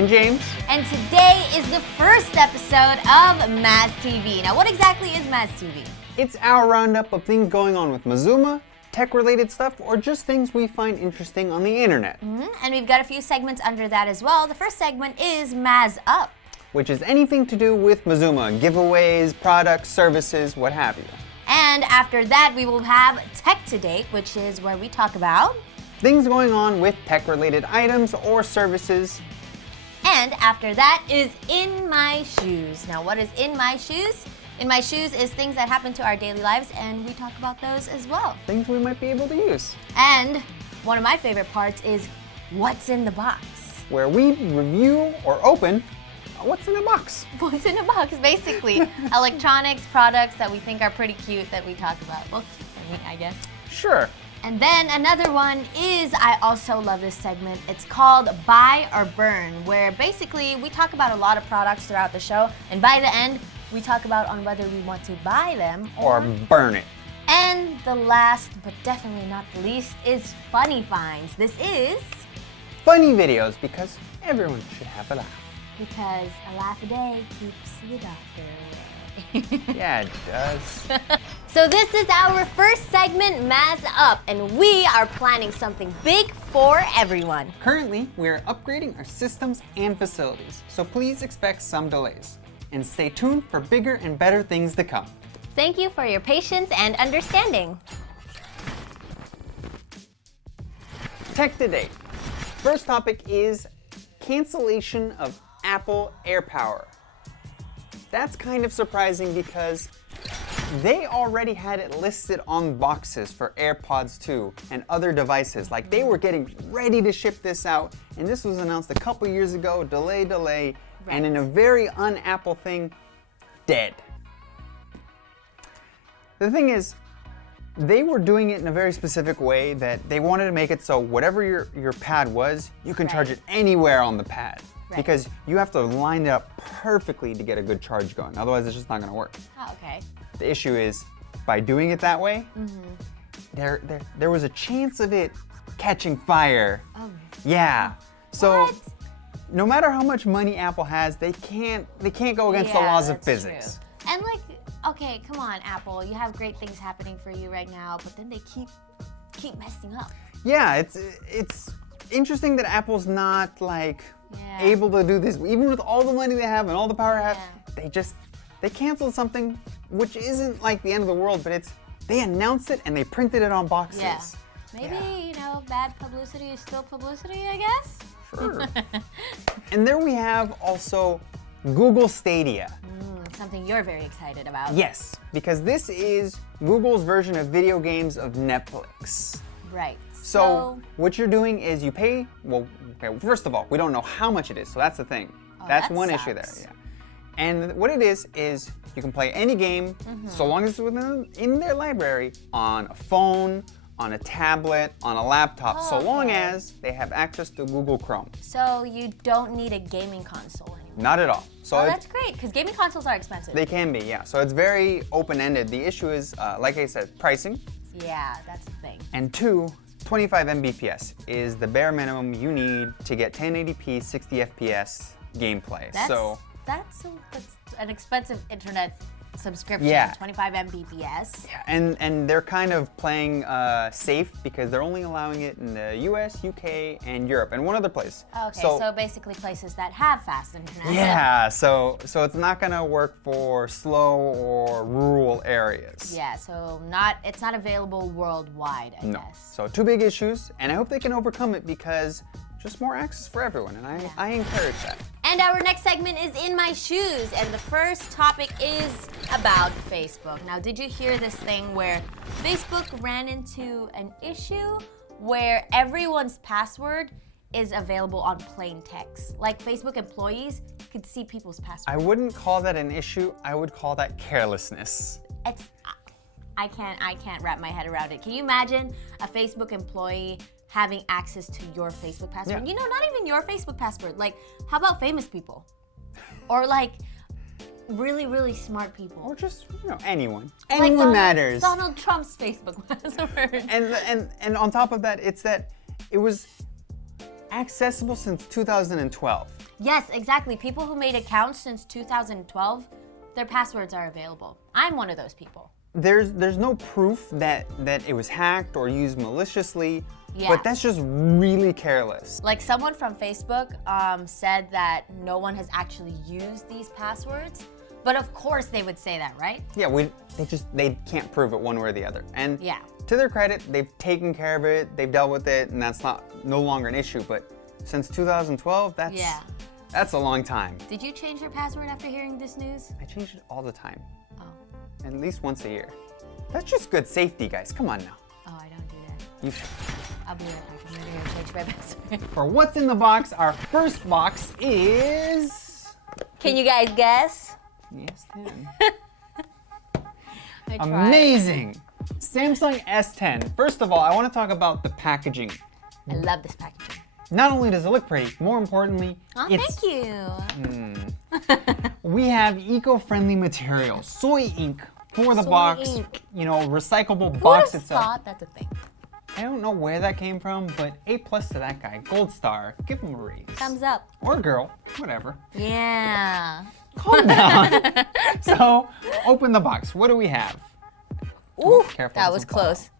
And James. And today is the first episode of MAZ TV. Now, what exactly is MAZ TV? It's our roundup of things going on with Mazuma, tech-related stuff, or just things we find interesting on the internet. And we've got a few segments under that as well. The first segment is MAZ Up, which is anything to do with Mazuma, giveaways, products, services, what have you. And after that, we will have Tech to Date, which is where we talk about things going on with tech-related items or services. And after that is In My Shoes. Now, what is In My Shoes? In My Shoes is things that happen to our daily lives, and we talk about those as well. Things we might be able to use. And one of my favorite parts is What's in the Box? Where we review or open what's in the box. What's in a box, basically. Electronics, products that we think are pretty cute that we talk about. Well, I guess. Sure. And then another one is, I also love this segment, it's called Buy or Burn, where basically we talk about a lot of products throughout the show, and by the end, we talk about on whether we want to buy them or burn it. And the last, but definitely not the least, is Funny Finds. This is funny videos, because everyone should have a laugh. Because a laugh a day keeps the doctor away. Yeah, it does. So this is our first segment, MAZ Up, and we are planning something big for everyone. Currently, we are upgrading our systems and facilities, so please expect some delays. And stay tuned for bigger and better things to come. Thank you for your patience and understanding. Tech to Date. First topic is cancellation of Apple AirPower. That's kind of surprising because they already had it listed on boxes for AirPods 2 and other devices. Like, they were getting ready to ship this out, and this was announced a couple years ago, delay, right. And in a very un-Apple thing, dead. The thing is, they were doing it in a very specific way that they wanted to make it so whatever your pad was, you can charge it anywhere on the pad. Right. Because you have to line it up perfectly to get a good charge going. Otherwise, it's just not going to work. Oh, okay. The issue is, by doing it that way, there was a chance of it catching fire. Oh. Yeah. So, What? no matter how much money Apple has, they can't go against the laws of physics. True. And like, okay, come on, Apple. You have great things happening for you right now, but then they keep messing up. Yeah, it's interesting that Apple's not like able to do this, even with all the money they have and all the power they have. They canceled something which isn't like the end of the world, but they announced it and they printed it on boxes. Yeah. Maybe, bad publicity is still publicity, I guess? Sure. And there we have also Google Stadia. Something you're very excited about. Yes, because this is Google's version of video games of Netflix. Right. So what you're doing is you pay, first of all, we don't know how much it is, so that's the thing. That's that one sucks. issue there, yeah. And what it is you can play any game, so long as it's in their library, on a phone, on a tablet, on a laptop, so long as they have access to Google Chrome. So you don't need a gaming console anymore. Not at all. So that's great, because gaming consoles are expensive. They can be, yeah. So it's very open-ended. The issue is, like I said, pricing. Yeah, that's the thing. And 25 Mbps is the bare minimum you need to get 1080p 60 FPS gameplay. That's an expensive internet subscription, Yeah. 25 Mbps. Yeah, and they're kind of playing safe because they're only allowing it in the US, UK, and Europe, and one other place. Okay, so basically places that have fast internet. Yeah, so it's not gonna work for slow or rural areas. Yeah, so it's not available worldwide, I guess. So two big issues, and I hope they can overcome it because just more access for everyone, and I encourage that. And our next segment is In My Shoes, and the first topic is about Facebook. Now, did you hear this thing where Facebook ran into an issue where everyone's password is available on plain text? Like, Facebook employees could see people's passwords. I wouldn't call that an issue, I would call that carelessness. I can't wrap my head around it. Can you imagine a Facebook employee having access to your Facebook password? Yeah. Not even your Facebook password. Like, how about famous people? Or like really, really smart people. Or just, anyone. Like Anyone matters. Donald Trump's Facebook password. And on top of that, it's that it was accessible since 2012. Yes, exactly. People who made accounts since 2012, their passwords are available. I'm one of those people. There's no proof that it was hacked or used maliciously, Yeah. but that's just really careless. Like someone from Facebook said that no one has actually used these passwords, but of course they would say that, right? Yeah, they can't prove it one way or the other. And Yeah. to their credit, they've taken care of it, they've dealt with it, and that's no longer an issue. But since 2012, that's a long time. Did you change your password after hearing this news? I change it all the time, Oh, at least once a year. That's just good safety, guys. Come on now. oh, I don't do that. You I'll be right back. I'm gonna go change my password. For what's in the box, our first box is Can you guys guess? Yes, then. I tried. Amazing! Samsung S10. First of all, I want to talk about the packaging. I love this packaging. Not only does it look pretty, more importantly, Oh, it's thank you. we have eco-friendly material, soy ink for the Soy box. ink. You know, recyclable Who box would've itself. thought that's a thing? I don't know where that came from, but A+ to that guy. Gold star. Give him a raise. Thumbs up. Or girl, whatever. Yeah. Calm down. So, open the box. What do we have? Ooh, Careful, that this was will fall. close.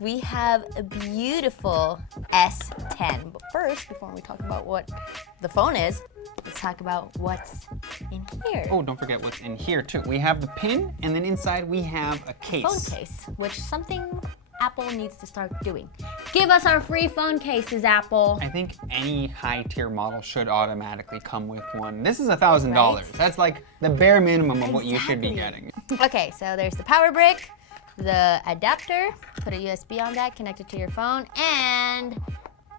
We have a beautiful S10. But first, before we talk about what the phone is, let's talk about what's in here. Oh, don't forget what's in here too. We have the pin, and then inside we have a case. Phone case, which something Apple needs to start doing. Give us our free phone cases, Apple. I think any high-tier model should automatically come with one. This is $1,000. Right? That's like the bare minimum of what you should be Exactly. getting. Okay, so there's the power brick, the adapter, put a USB on that, connect it to your phone, and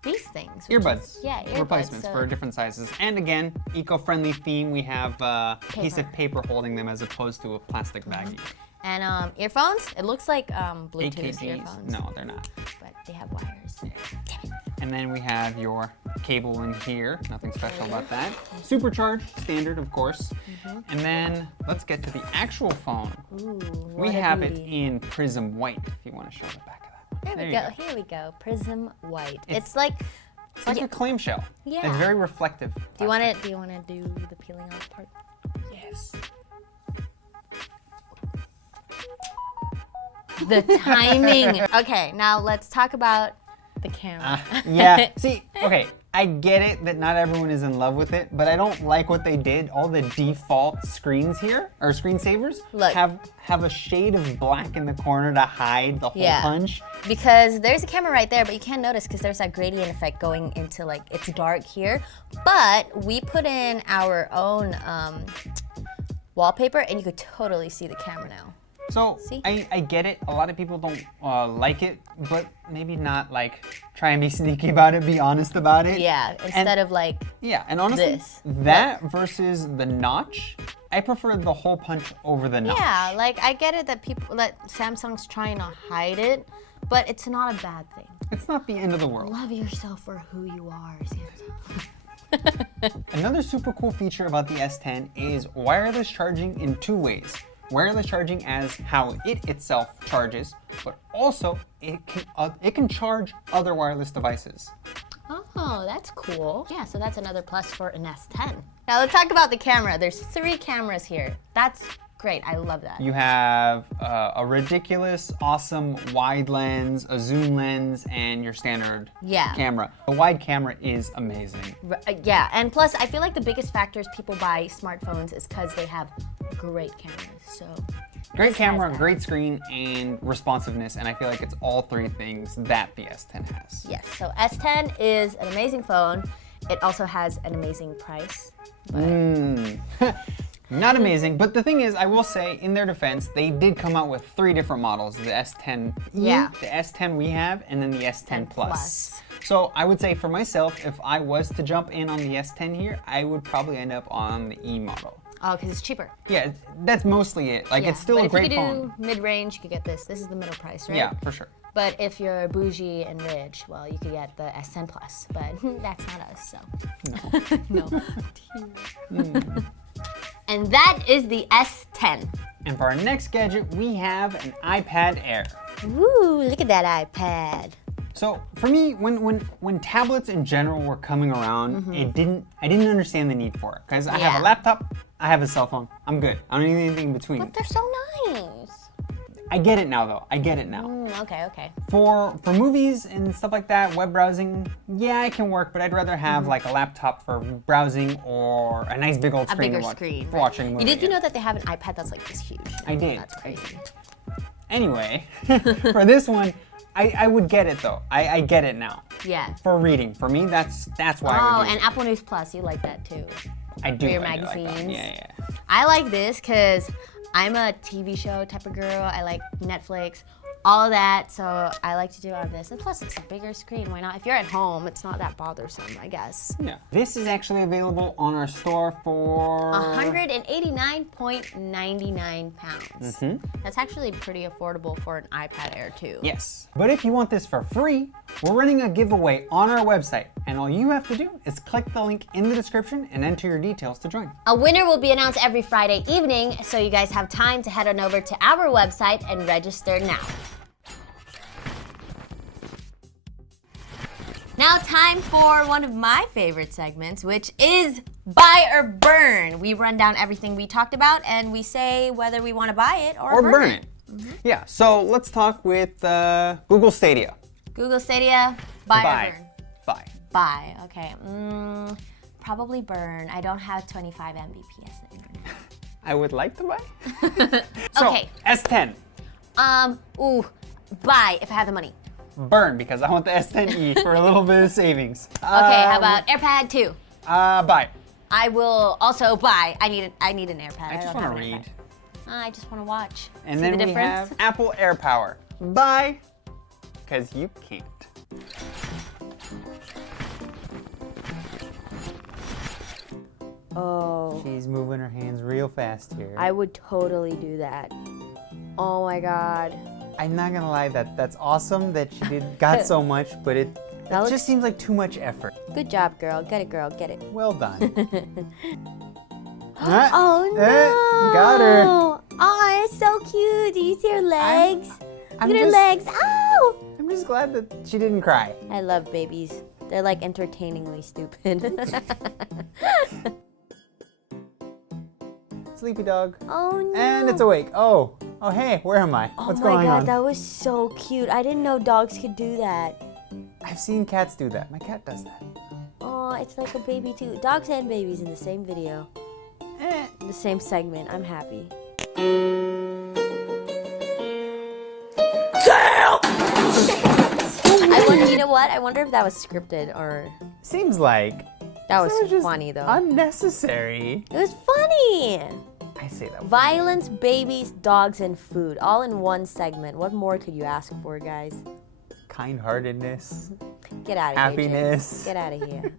these things. which Earbuds. is- yeah, earbuds. Replacements so- for different sizes. And again, eco-friendly theme. We have a piece of Paper. paper holding them as opposed to a plastic baggie. And earphones, it looks like Bluetooth AKGs. earphones. No, they're not. But they have wires. And then we have your cable in here. Nothing special about that. Supercharged, standard, of course. And then let's get to the actual phone. Ooh, We what a have it beauty. in prism white, if you want to show the back of that one. There we you go. Here we go. Prism white. It's- It's like. It's like a clamshell. Yeah. It's very reflective. Do you want to? Do you want to do the peeling off part? Yes. The timing. Okay, now let's talk about the camera. Yeah. See, okay, I get it that not everyone is in love with it, but I don't like what they did. All the default screens here, or screensavers, Look. have a shade of black in the corner to hide the hole Yeah. punch. Because there's a camera right there, but you can't notice because there's that gradient effect going into like it's dark here. But we put in our own wallpaper, and you could totally see the camera now. So See? I get it. A lot of people don't like it, but maybe not like try and be sneaky about it. Be honest about it. Yeah, instead of like. Yeah, and honestly, This. that versus the notch, I prefer the hole punch over the notch. Yeah, like I get it that Samsung's trying to hide it, but it's not a bad thing. It's not the end of the world. Love yourself for who you are, Samsung. Another super cool feature about the S10 is wireless charging in two ways. Wireless charging as how it itself charges, but also it can charge other wireless devices. Oh, that's cool. Yeah, so that's another plus for an S10. Now let's talk about the camera. There's 3 cameras here. That's great. I love that. You have a ridiculous, awesome wide lens, a zoom lens, and your standard Yeah. camera. The wide camera is amazing. Yeah, and plus I feel like the biggest factors people buy smartphones is because they have great cameras. So Great this has camera, that. great screen, and responsiveness, and I feel like it's all 3 things that the S10 has. Yes, so S10 is an amazing phone. It also has an amazing price. Not amazing, but the thing is, I will say, in their defense, they did come out with 3 different models. The S10e, Yeah. the S10 we have, and then the S10 Plus. Plus. So I would say for myself, if I was to jump in on the S10 here, I would probably end up on the E model. Oh, because it's cheaper. Yeah, that's mostly it. Like, Yeah, it's still but a great if you phone. could do mid-range, you could get this. This is the middle price, right? Yeah, for sure. But if you're bougie and rich, well, you could get the S10 Plus. But that's not us, so. No. And that is the S10. And for our next gadget, we have an iPad Air. Woo, look at that iPad. So for me, when tablets in general were coming around, I didn't understand the need for it because I have a laptop, I have a cell phone, I'm good. I don't need anything in between. But they're so nice. I get it now though. I get it now. Okay. For movies and stuff like that, web browsing, yeah, it can work, but I'd rather have like a laptop for browsing or a nice big old screen for watching a movie. Did you know that they have an iPad that's like this huge? I did. That's crazy. Anyway, for this one, I would get it though. I get it now. Yeah. For reading, for me, that's why I would use and it. Apple News Plus, you like that too. I do. For your I do magazines. like that. Yeah. I like this because I'm a TV show type of girl. I like Netflix, all of that. So I like to do all of this. And plus, it's a bigger screen. Why not? If you're at home, it's not that bothersome, I guess. Yeah. This is actually available on our store for £189.99. That's actually pretty affordable for an iPad Air 2. Yes. But if you want this for free, we're running a giveaway on our website. And all you have to do is click the link in the description and enter your details to join. A winner will be announced every Friday evening, so you guys have time to head on over to our website and register now. Now time for one of my favorite segments, which is Buy or Burn. We run down everything we talked about and we say whether we want to buy it or burn it. Yeah, so let's talk with Google Stadia. Google Stadia, buy or burn? Buy. Buy, okay. Probably burn. I don't have 25 Mbps internet. I would like to buy. So, Okay. S10. Buy if I have the money. Burn, because I want the S10e for a little bit of savings. Okay, how about AirPad 2? Buy. I will also buy. I need an AirPad. I just want to read. I just want to watch. And See then the we difference? have Apple AirPower. Buy, because you can't. Oh, She's moving her hands real fast here. I would totally do that. Oh my God. I'm not gonna lie, that's awesome that she got so much, but it just seems like too much effort. Good job, girl. Get it, girl. Get it. Well done. Oh no! Got her. Oh, it's so cute. Do you see her legs? I'm Look at her just- legs. Ow! I'm just glad that she didn't cry. I love babies. They're like entertainingly stupid. Sleepy dog. Oh no! And it's awake. Oh, hey, where am I? What's going Oh my God, on? that was so cute. I didn't know dogs could do that. I've seen cats do that. My cat does that. Oh, it's like a baby too. Dogs and babies in the same video. In the same segment. I'm happy. You know what? I wonder if that was scripted or... Seems like. That was just funny though. Unnecessary. It was funny. I say that. Violence, babies, dogs, and food. All in one segment. What more could you ask for, guys? Kind-heartedness. Get out of here, Happiness. James. Get out of here.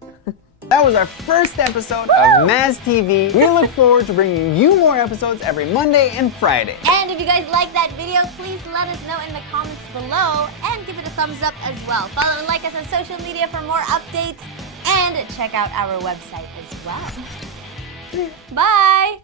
That was our first episode of MAZ TV. We look forward to bringing you more episodes every Monday and Friday. And if you guys like that video, please let us know in the comments below and give it a thumbs up as well. Follow and like us on social media for more updates and check out our website as well. Bye!